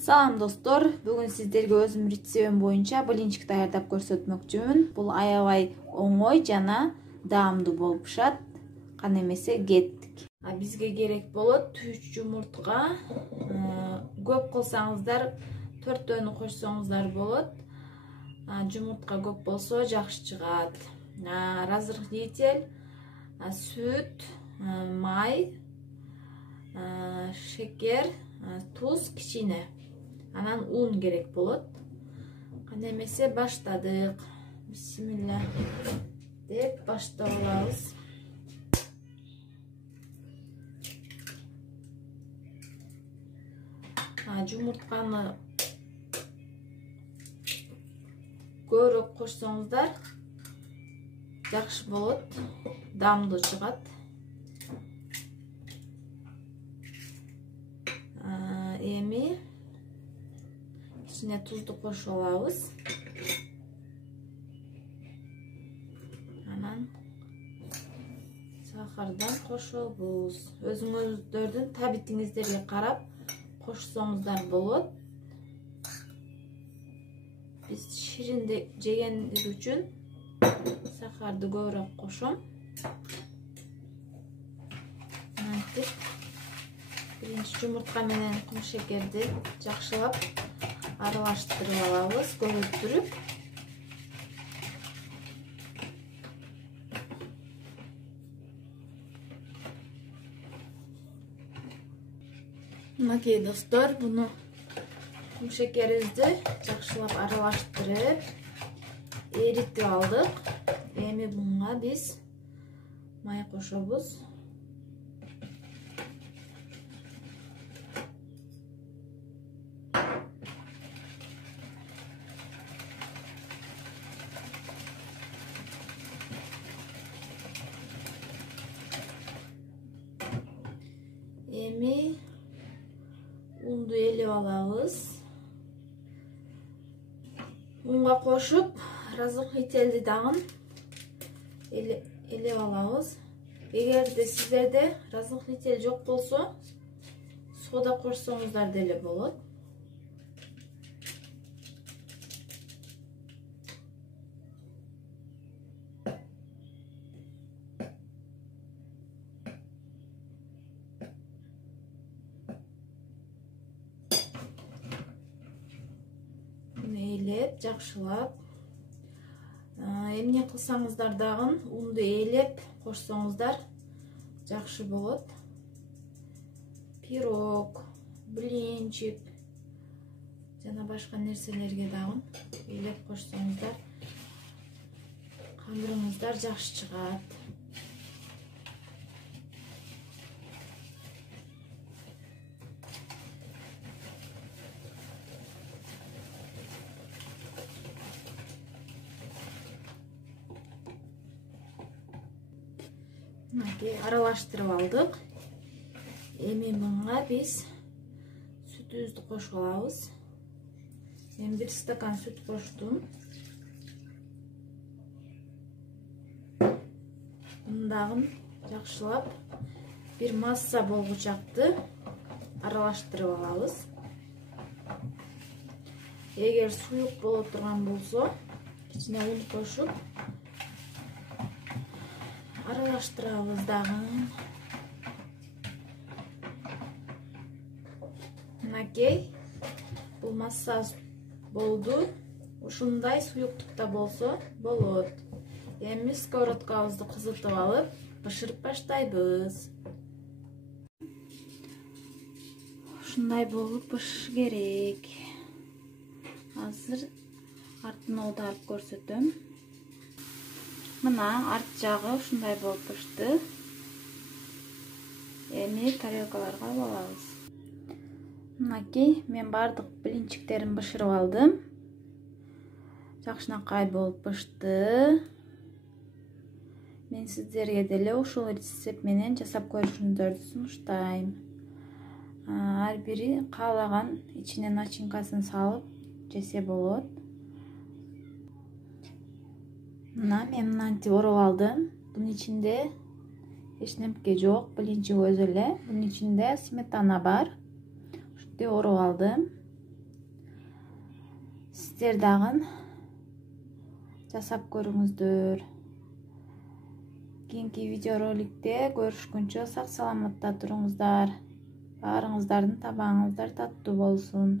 Салам достор, бүгүн сиздерге өзүм рецептим боюнча блинчик даярдап көрсөтмөкчүмүн. Бул аябай оңой жана даамдуу болуп пышат. Кана эмесе кеттик. Бизге керек болот 3 жумуртка. Көп кылсаңыздар 4төнү кошсоңуздар болот. Жумуртка көп болсо жакшы чыгат. Разрыхлитель, сүт, май, шекер, туз кичине. Анан ун керек болот. Кандай эмесе баштадык. Бисмилла деп баштап алабыз. Жумуртканы көбүрөөк кошсоңуздар жакшы болот, даамдуу чыгат. Эми кичине тузду кошуп алабыз. Анан сахардан кошобуз. Өзүңүздөрдүн табитиңиздерге карап кошсоңуздар болот. Биз ширинди жегенибиз үчүн сахарды көбүрөөк кошом. Биринчи жумуртка менен кум шекерди жакшылап аралаштырып алабыз, көбүйтүрүп. Мынакей достор, буну кум шекерибизди жакшылап аралаштырып, эритип алдык. Эми буга биз май кошобуз. Эми унду элеп алабыз. Унга кошуп, разрыхлительди дагы элеп алабыз. Эгерде сиздерде разрыхлитель жок болсо, сода кошсоңуздар деле болот. Элеп, жакшылап. Эмне кылсаңыздар дагы унду элеп кошсоңуздар жакшы болот. Пирог, блинчик жана башка нерселерге дагы элеп кошсоңуздар камырыңыздар жакшы чыгат. Аралаштырып алдык. Эми мынга биз сүтүбүздү кошуп алабыз. Мен 1 стакан сүт коштум. Мындагы жакшылап бир масса болгучакты аралаштырып алабыз. Эгер суюк боло турган болсо, кичине ун кошуп аралаштырабыз дагы. Мынакей, бул масса болду. Ушундай суюктукта болсо болот. Эми сковородкабызды кызытып алып, бышырып баштайбыз. Ушундай болуп бышыш керек. Азыр артын оодарып көрсөтөм. Мына арт жагы ушундай болуп пышты. Эми тарелкаларга алабыз. Мынакей, мен бардык блинчиктерин бышырып алдым. Жакшынакай болуп пышты. Мен сиздерге деле ушул рецепт менен жасап көрүшүңүздөрдү сунуштайм. Ар бири каалаган ичине начинкасын салып жесе болот. Мына мен мынантип ороп алдым. Бунун ичинде эч немке жок, блинчик өзү эле. Бунун ичинде сметана бар. Ушинтип ороп алдым. Сіздер дагы жасап көрүңүздөр. Кийинки видеороликте көрүшкүнчө сак саламатта туруңуздар. Баарыңыздардын табагыңыздар таттуу болсун.